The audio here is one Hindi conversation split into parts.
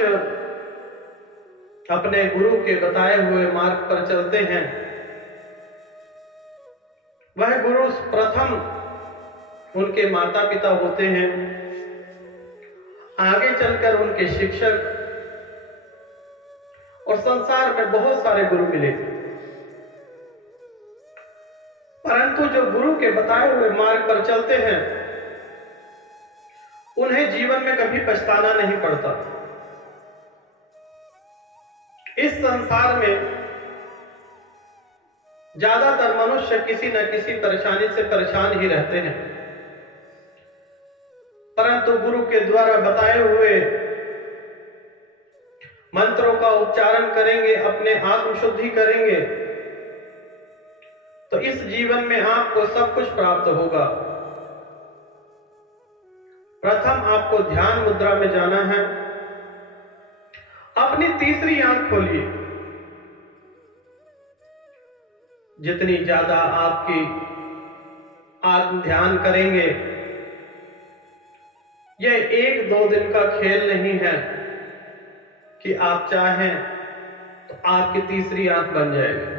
मनुष्य अपने गुरु के बताए हुए मार्ग पर चलते हैं, वह गुरु प्रथम उनके माता पिता होते हैं, आगे चलकर उनके शिक्षक, और संसार में बहुत सारे गुरु मिले। परंतु जो गुरु के बताए हुए मार्ग पर चलते हैं, उन्हें जीवन में कभी पछताना नहीं पड़ता। इस संसार में ज्यादातर मनुष्य किसी न किसी परेशानी से परेशान ही रहते हैं, परंतु गुरु के द्वारा बताए हुए मंत्रों का उच्चारण करेंगे, अपने आत्म शुद्धि करेंगे, तो इस जीवन में आपको सब कुछ प्राप्त होगा। प्रथम आपको ध्यान मुद्रा में जाना है। अपनी तीसरी आंख खोलिए। जितनी ज्यादा आपकी आत्म ध्यान करेंगे, यह 1-2 दिन का खेल नहीं है कि आप चाहें तो आपकी तीसरी आंख बन जाएगी।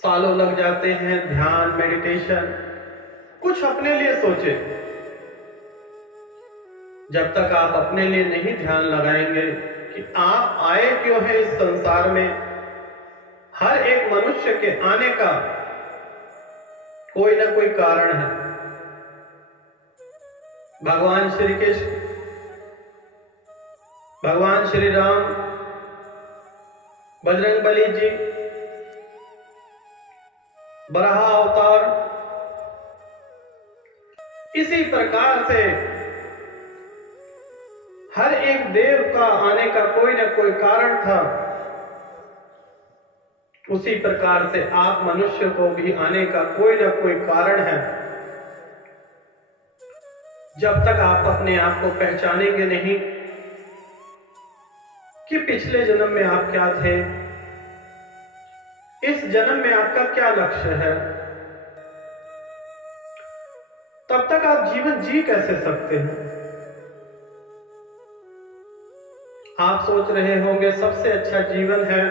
सालों लग जाते हैं ध्यान, मेडिटेशन। कुछ अपने लिए सोचे। जब तक आप अपने लिए नहीं ध्यान लगाएंगे कि आप आए क्यों हैं इस संसार में, हर एक मनुष्य के आने का कोई ना कोई कारण है। भगवान श्री कृष्ण, भगवान श्री राम, बजरंगबली जी, बराह अवतार, इसी प्रकार से हर एक देव का आने का कोई ना कोई कारण था। उसी प्रकार से आप मनुष्य को भी आने का कोई ना कोई कारण है। जब तक आप अपने आप को पहचानेंगे नहीं कि पिछले जन्म में आप क्या थे, इस जन्म में आपका क्या लक्ष्य है, तब तक आप जीवन जी कैसे सकते हैं? आप सोच रहे होंगे सबसे अच्छा जीवन है,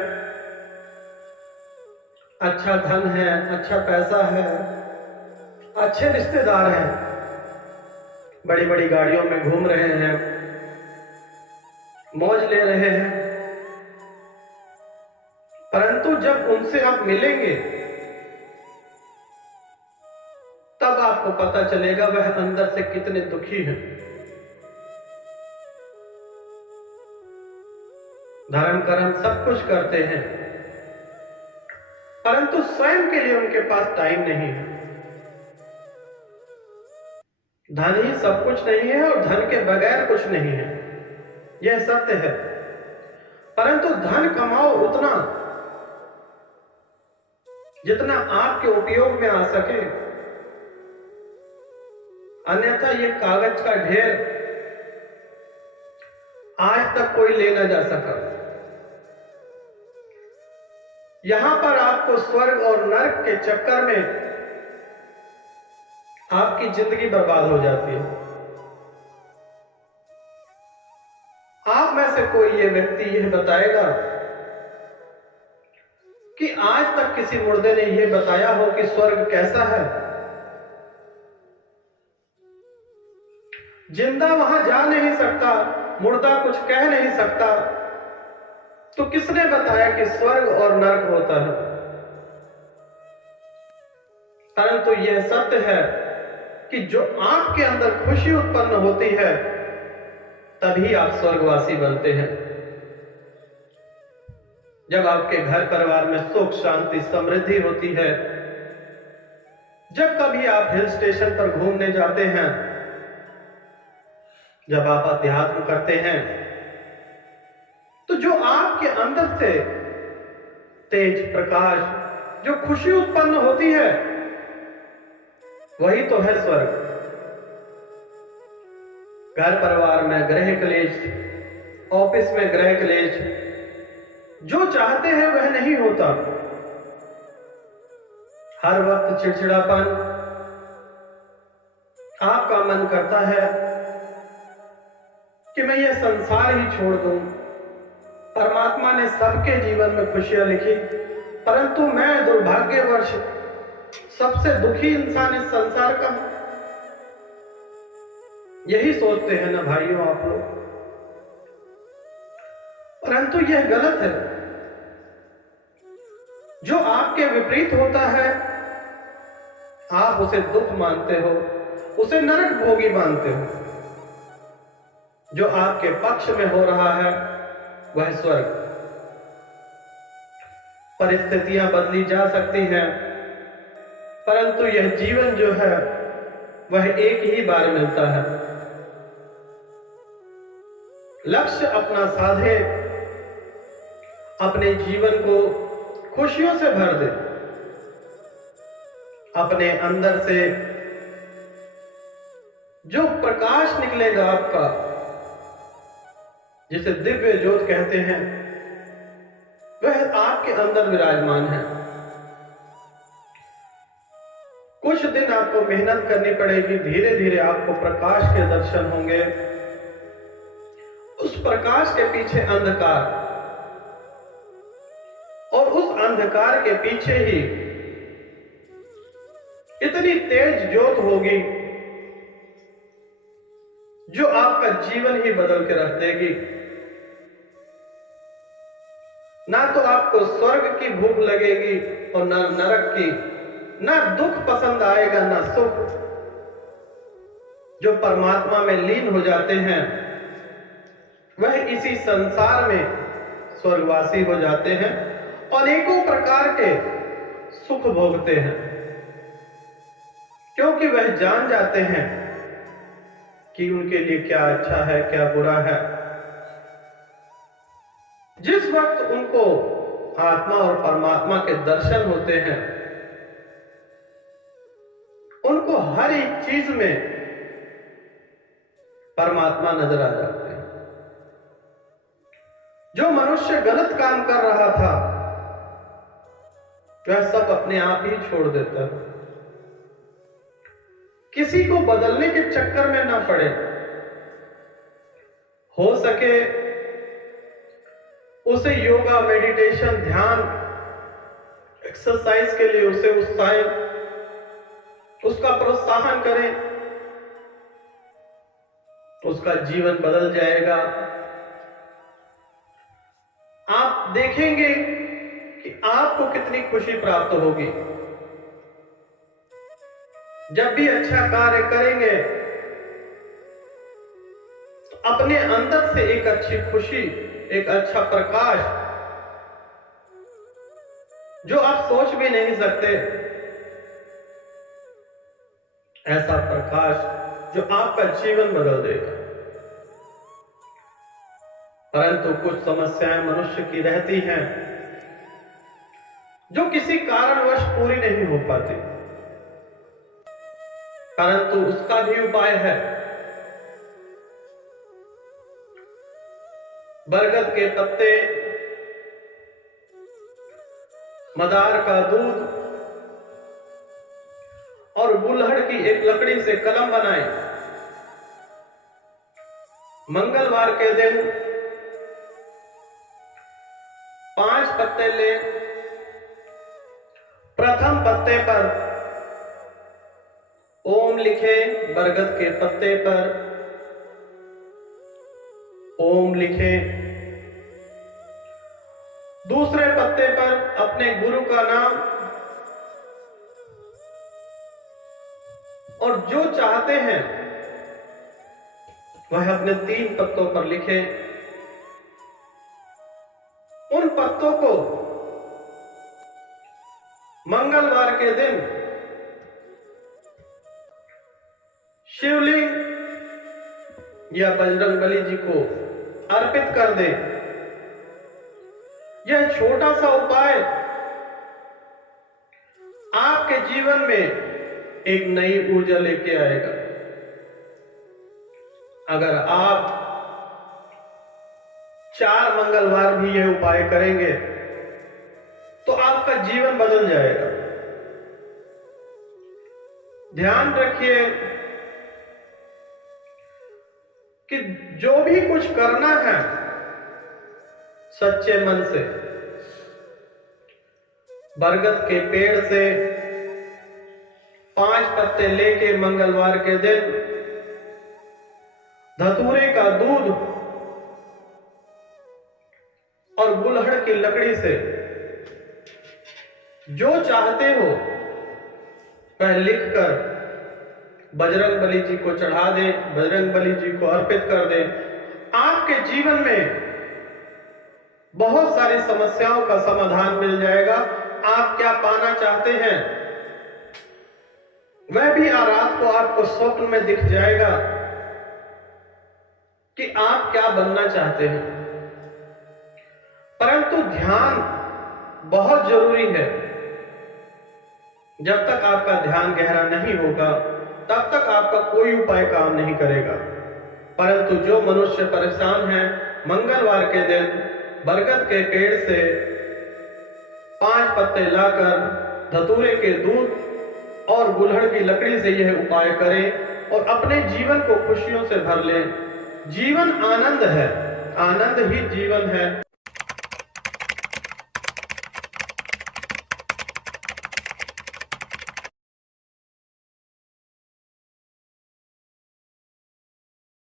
अच्छा धन है, अच्छा पैसा है, अच्छे रिश्तेदार हैं, बड़ी बड़ी गाड़ियों में घूम रहे हैं, मौज ले रहे हैं। परंतु जब उनसे आप मिलेंगे, तब आपको पता चलेगा वह अंदर से कितने दुखी हैं। धर्म कर्म सब कुछ करते हैं, परंतु स्वयं के लिए उनके पास टाइम नहीं है। धन ही सब कुछ नहीं है और धन के बगैर कुछ नहीं है, यह सत्य है। परंतु धन कमाओ उतना जितना आपके उपयोग में आ सके, अन्यथा ये कागज का ढेर आज तक कोई ले न जा सका। यहां पर आपको स्वर्ग और नरक के चक्कर में आपकी जिंदगी बर्बाद हो जाती है। आप में से कोई ये व्यक्ति यह बताएगा कि आज तक किसी मुर्दे ने यह बताया हो कि स्वर्ग कैसा है? जिंदा वहां जा नहीं सकता, मुर्दा कुछ कह नहीं सकता, तो किसने बताया कि स्वर्ग और नरक होता है? परंतु यह सत्य है कि जो आपके अंदर खुशी उत्पन्न होती है, तभी आप स्वर्गवासी बनते हैं। जब आपके घर परिवार में सुख शांति समृद्धि होती है, जब कभी आप हिल स्टेशन पर घूमने जाते हैं, जब आप अध्यात्म करते हैं, तो जो आपके अंदर से तेज प्रकाश, जो खुशी उत्पन्न होती है, वही तो है स्वर्ग। घर परिवार में गृह क्लेश, ऑफिस में गृह क्लेश, जो चाहते हैं वह नहीं होता। हर वक्त चिड़चिड़ापन, आपका मन करता है कि मैं ये संसार ही छोड़ दूं। परमात्मा ने सबके जीवन में खुशियां लिखी, परंतु मैं दुर्भाग्यवश सबसे दुखी इंसान इस संसार का। यही सोचते हैं ना भाइयों आप लोग, परंतु यह गलत है। जो आपके विपरीत होता है आप उसे दुख मानते हो, उसे नरक भोगी मानते हो। जो आपके पक्ष में हो रहा है वह स्वर्ग। परिस्थितियां बदली जा सकती हैं, परंतु यह जीवन जो है वह एक ही बार मिलता है। लक्ष्य अपना साधे, अपने जीवन को खुशियों से भर दे। अपने अंदर से जो प्रकाश निकलेगा आपका, जिसे दिव्य ज्योत कहते हैं, वह आपके अंदर विराजमान है। कुछ दिन आपको मेहनत करनी पड़ेगी, धीरे धीरे आपको प्रकाश के दर्शन होंगे। उस प्रकाश के पीछे अंधकार, और उस अंधकार के पीछे ही इतनी तेज ज्योत होगी जो आपका जीवन ही बदल के रख देगी। ना तो आपको स्वर्ग की भूख लगेगी और ना नरक की, ना दुख पसंद आएगा ना सुख। जो परमात्मा में लीन हो जाते हैं वह इसी संसार में स्वर्गवासी हो जाते हैं, अनेकों प्रकार के सुख भोगते हैं, क्योंकि वह जान जाते हैं कि उनके लिए क्या अच्छा है क्या बुरा है। जिस वक्त उनको आत्मा और परमात्मा के दर्शन होते हैं, उनको हर एक चीज में परमात्मा नजर आ जाते हैं। जो मनुष्य गलत काम कर रहा था वह सब अपने आप ही छोड़ देता है। किसी को बदलने के चक्कर में ना पड़े। हो सके उसे योगा, मेडिटेशन, ध्यान, एक्सरसाइज के लिए उसे उसका प्रोत्साहन करें, उसका जीवन बदल जाएगा। आप देखेंगे कि आपको कितनी खुशी प्राप्त होगी। जब भी अच्छा कार्य करेंगे तो अपने अंदर से एक अच्छी खुशी, एक अच्छा प्रकाश जो आप सोच भी नहीं सकते, ऐसा प्रकाश जो आपका जीवन बदल देगा। परंतु कुछ समस्याएं मनुष्य की रहती हैं जो किसी कारणवश पूरी नहीं हो पाती, परंतु उसका भी उपाय है। बरगद के पत्ते, मदार का दूध और गुलहड़ की एक लकड़ी से कलम बनाएं। मंगलवार के दिन 5 पत्ते लें। प्रथम पत्ते पर ओम लिखें, बरगद के पत्ते पर ओम लिखें। दूसरे पत्ते पर अपने गुरु का नाम और जो चाहते हैं वह अपने 3 पत्तों पर लिखें। उन पत्तों को मंगलवार के दिन शिवलिंग या बजरंगबली जी को अर्पित कर दें। यह छोटा सा उपाय आपके जीवन में एक नई ऊर्जा लेके आएगा। अगर आप 4 मंगलवार भी यह उपाय करेंगे तो आपका जीवन बदल जाएगा। ध्यान रखिए, कि जो भी कुछ करना है सच्चे मन से, बरगद के पेड़ से 5 पत्ते लेके मंगलवार के दिन धतूरे का दूध और गुलहड़ की लकड़ी से जो चाहते हो वह लिखकर बजरंग बली जी को चढ़ा दे, बजरंग बली जी को अर्पित कर दे। आपके जीवन में बहुत सारी समस्याओं का समाधान मिल जाएगा। आप क्या पाना चाहते हैं वह भी रात को आपको स्वप्न में दिख जाएगा कि आप क्या बनना चाहते हैं। परंतु ध्यान बहुत जरूरी है। जब तक आपका ध्यान गहरा नहीं होगा तब तक आपका कोई उपाय काम नहीं करेगा। परंतु जो मनुष्य परेशान है, मंगलवार के दिन बरगद के पेड़ से 5 पत्ते लाकर धतूरे के दूध और गुलहड़ की लकड़ी से यह उपाय करें और अपने जीवन को खुशियों से भर लें। जीवन आनंद है, आनंद ही जीवन है।